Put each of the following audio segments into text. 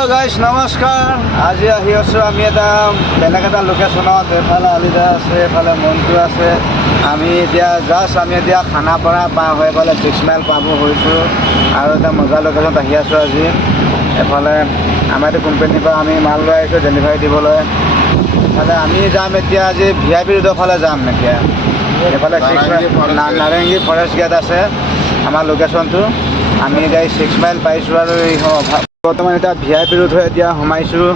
Hello' guys নমস্কাৰ। আজি আহি আছোঁ আমি এটা বেলেগ এটা লোকেশ্যনত। এইফালে আলিদা আছে, এইফালে মন্টু আছে। আমি এতিয়া খানাপাৰা পাৰ হৈ পেলাই 6 মাইল পাব হৈছোঁ আৰু এটা মজা লোকেশ্যনত আহি আছোঁ আজি। এফালে আমাৰ এইটো কোম্পানীৰ পৰা আমি মাল লৈ আহিছোঁ ডেলিভাৰী দিবলৈ। এইফালে আমি যাম এতিয়া আজি VIP ৰোডৰ ফালে যাম। এতিয়া এইফালে নাৰেংগী ফৰেষ্ট গেট আছে আমাৰ লোকেশ্যনটো। আমি এতিয়া 6 মাইল পাইছোঁ আৰু বৰ্তমান এতিয়া VIP ৰোড হৈ এতিয়া সোমাইছোঁ।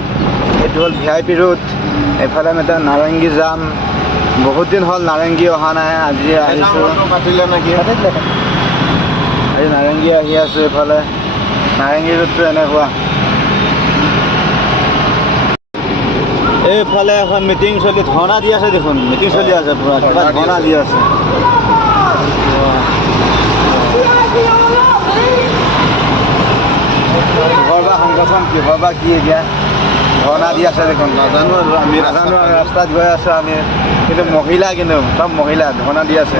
এইটো হ'ল VIP ৰোড। এইফালে আমি এতিয়া নাৰেংগী যাম। বহুত দিন হ'ল নাৰেংগী অহা নাই, আজি আহিছোঁ। আজি নাৰেংগী আহি আছোঁ। এইফালে নাৰেংগী ৰোডটো এনেকুৱা। এইফালে এখন মিটিং ধৰ্ণা দি আছে দেখোন। মিটিং চলি আছে পুৰা, কিবা ধৰ্ণা দি আছে। ঘৰ বা সংগঠন কিহৰ বা কি এতিয়া ধৰ্ণা দি আছে দেখোন, নাজানো আৰু আমি নাজানো আৰু ৰাস্তাত গৈ আছোঁ আমি। কিন্তু মহিলা, কিন্তু চব মহিলা ধৰ্ণা দি আছে।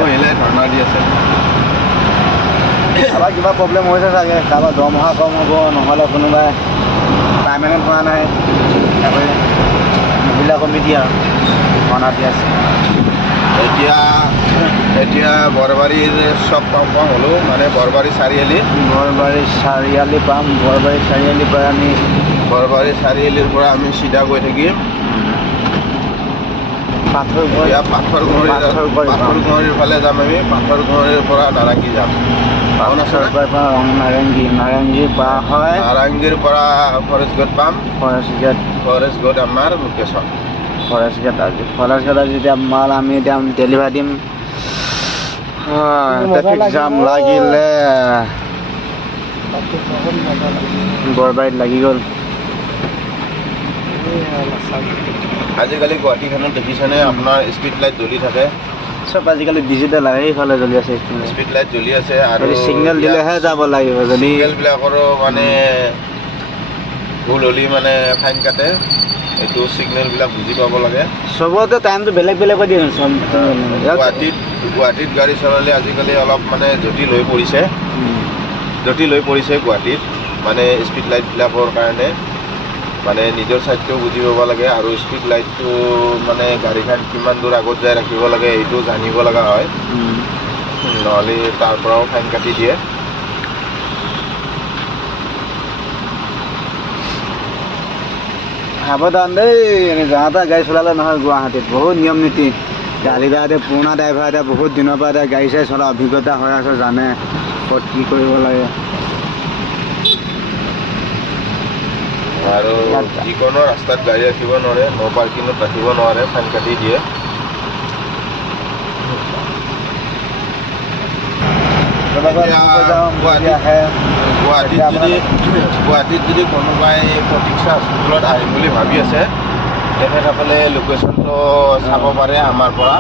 কাৰোবাৰ কিবা প্ৰব্লেম হৈছে চাগে, কাৰোবাৰ দৰমহা কম হ'ব, নহ'লে কোনোবাই পাৰ্মানেণ্ট হোৱা নাই। মহিলা কমিটি আৰু ধৰ্ণা দি আছে। এতিয়া বৰবাৰীৰ চব পাম হ'লেও মানে বৰবাৰী চাৰিআলি পাম। বৰবাৰী চাৰিআলিৰ পৰা আমি চাৰিআলিৰ পৰা আমি চিধা গৈ থাকিম পাথৰগুৰিৰ ফালে যাম। আমি পাথৰগুৰিৰ পৰা নাৰেংগী যাম। নাৰেংগীৰ পৰা হয়, নাৰেংগীৰ পৰা ফৰেষ্ট গেট পাম। ফৰেষ্ট গেট আমাৰ লোকেশ্যন। ফৰেষ্ট গেট আজি এতিয়া মাল আমি এতিয়া ডেলিভাৰী দিম। ট্ৰেফিক জাম লাগিলে বৰবাৰীত লাগি গ'ল। আজিকালি গুৱাহাটীখনত দেখিছেনে আপোনাৰ স্পীড লাইট জ্বলি থাকে। চব আজিকালি ডিজিটেল আৰু এইফালে জ্বলি আছে। স্পীড লাইট জ্বলি আছে আৰু ছিগনেল দিলেহে যাব লাগিব। যদি ছিগনেলবিলাকৰো মানে ভুল হ'লে মানে ফাইন কাটে। এইটো ছিগনেলবিলাক বুজি পাব লাগে। চবতে টাইমটো বেলেগ বেলেগকৈ দিয়ে। গুৱাহাটীত গাড়ী চলালে আজিকালি অলপ মানে জটিল হৈ পৰিছে গুৱাহাটীত। মানে স্পীড লাইটবিলাকৰ কাৰণে মানে নিজৰ ছাইডটোও বুজি পাব লাগে আৰু স্পীড লাইটটো মানে গাড়ীখন কিমান দূৰ আগত যাই ৰাখিব লাগে এইটো জানিব লগা হয়। নহ'লে তাৰ পৰাও ফাইন কাটি দিয়ে। সাৱধান দেই, যাওঁ তা গাড়ী চলালে নহয়। গুৱাহাটীত বহুত নিয়ম নীতি। আলিদা এতিয়া পুৰণা ড্ৰাইভাৰ, এতিয়া বহুত দিনৰ পৰা এতিয়া গাড়ী চাড়ী চলা অভিজ্ঞতা হৈ আছে, জানে ক'ত কি কৰিব লাগে। আৰু যিকোনো ৰাস্তাত গাড়ী ৰাখিব নোৱাৰে, ন' পাৰ্কিঙত ৰাখিব নোৱাৰে, ফাইন কাটি দিয়ে। গুৱাহাটীত যদি কোনোবাই প্ৰতীক্ষা হস্পিটেলত আহিম বুলি ভাবি আছে, তেখেতসকলে লোকেশ্যনটো চাব পাৰে আমাৰ পৰা।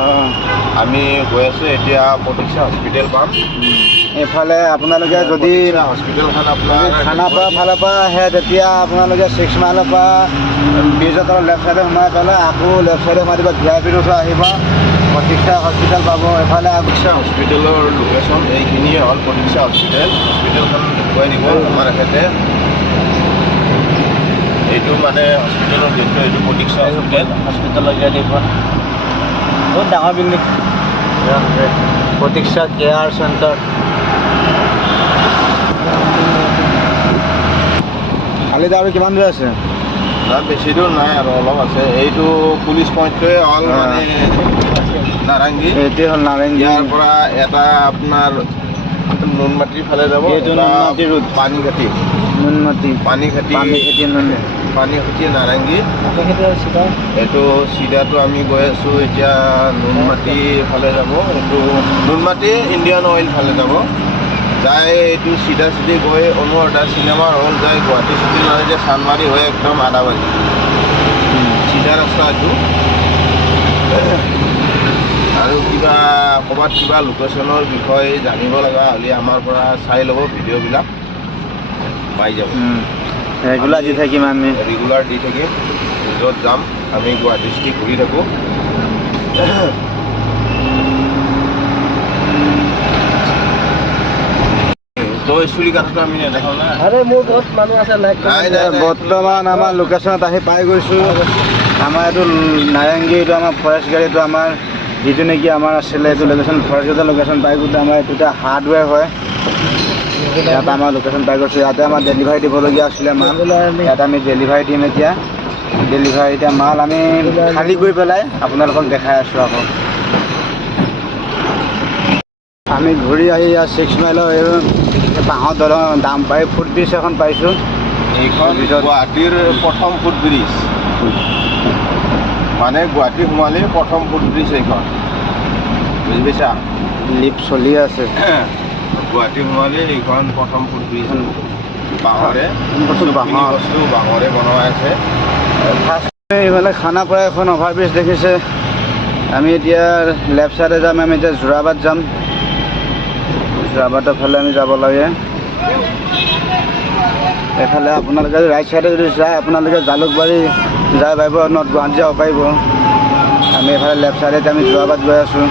আমি গৈ আছোঁ এতিয়া প্ৰতীক্ষা হস্পিটেল পাম। এইফালে আপোনালোকে যদি হস্পিটেলখন আপোনাৰ খানাপাৰা ফালৰ পৰা আহে, তেতিয়া আপোনালোকে 6 মাইলৰ পৰা ব্ৰিজৰ তলত লেফ্ট চাইডে সোমাই পেলাই আকৌ লেফ্ট চাইডে সোমাই দিব। VIP ৰোড আহিব, প্ৰতীক্ষা হস্পিটেল পাব। এইফালে প্ৰতীক্ষা হস্পিটেলৰ লোকেশ্যন এইখিনিয়ে হ'ল। প্ৰতীক্ষা হস্পিটেলখন দেখুৱাই দিব আমাৰ এখেতে। এইটো মানে হস্পিটেলৰ গেটটো, এইটো প্ৰতীক্ষা হস্পিটেলৰ গেট। এইখন বহুত ডাঙৰ বিল্ডিং, প্ৰতীক্ষা কেয়াৰ চেণ্টাৰ। আলিদা আৰু কিমান দূৰ আছে? বেছি দূৰ নাই আৰু অলপ আছে। এইটো পুলিচ পইণ্টটোৱে হ'ল মানে নাৰেংগী। এইটোৱে হ'ল নাৰেংগী। ইয়াৰ পৰা এটা আপোনাৰ নুনমাটিৰ ফালে যাব, এইটো নুনমাটি ৰোড, পানীখাটি নাৰেংগী। এইটো চিধাটো আমি গৈ আছোঁ এতিয়া নুনমাটি ফালে যাব। এইটো নুনমাটি ইণ্ডিয়ান অইল ফালে যাব। যাই এইটো চিধা গৈ অনুৰাধা চিনেমা হল যায় গুৱাহাটী চিটি নালাগে, চানমাৰী হৈ একদম আদাবাৰী চিধা ৰাস্তা এইটো। আৰু ক'ৰবাত কিবা লোকেশ্যনৰ বিষয়ে জানিব লগা হ'লে আমাৰ পৰা চাই ল'ব, ভিডিঅ'বিলাক পাই যাব। ৰেগুলাৰ দি থাকিম, য'ত যাম আমি গুৱাহাটী চিটি ঘূৰি থাকোঁ। তো চুলি কাঠটো আমি নেদেখাওঁ না আৰে মোৰ বহুত মানুহ আছে লাইক নাই, নাই, নাই। বৰ্তমান আমাৰ লোকেশ্যনত আহি পাই গৈছোঁ। আমাৰ এইটো নাৰেংগী, এইটো আমাৰ ফৰেষ্ট গাড়ীটো আমাৰ যিটো নেকি আমাৰ আছিলে এইটো লোকেশ্যন ফৰেষ্ট গাড়ীৰ লোকেশ্যন পাই গৈছোঁ। আমাৰ এইটো এতিয়া হাৰ্ডৱেৰ হয়। ইয়াত আমাৰ লোকেশ্যন পাই গৈছোঁ। ইয়াতে আমাৰ ডেলিভাৰী দিবলগীয়া আছিলে মাল। ইয়াত আমি ডেলিভাৰী দিম এতিয়া। ডেলিভাৰী এতিয়া মাল আমি খালী কৰি পেলাই আপোনালোকক দেখাই আছোঁ আকৌ। আমি ঘূৰি আহি ইয়াত 6 মাইলৰ এই বাঁহৰ দলং দাম পাই ফুট ব্ৰিজ এখন পাইছোঁ। এইখন গুৱাহাটীৰ প্ৰথম ফুটব্ৰিজ, মানে গুৱাহাটী সোমালে প্ৰথম ফুটব্ৰিজ এইখন, বুজি পাইছা? লিফ্ট চলি আছে। গুৱাহাটী সোমালে এইখন প্ৰথম ফুটব্ৰিজ। বাঁহৰে বস্তু বাঁহৰ। বস্তু বাঁহৰে বনোৱা আছে। ফাৰ্ষ্ট এইফালে খানাপাৰা এখন অভাৰব্ৰিজ দেখিছে। আমি এতিয়া লেফ্ট ছাইডে যাম। আমি এতিয়া যোৰাবাট যাম। যোৰাবাটৰ ফালে আমি যাব লাগে। এইফালে আপোনালোকে ৰাইট ছাইডে যদি যায় আপোনালোকে জালুকবাৰী যাই পাৰিব, নৰ্থ গুৱাহাটী যাব পাৰিব। আমি এইফালে লেফ্ট ছাইডে আমি যোৰাবাট গৈ আছোঁ।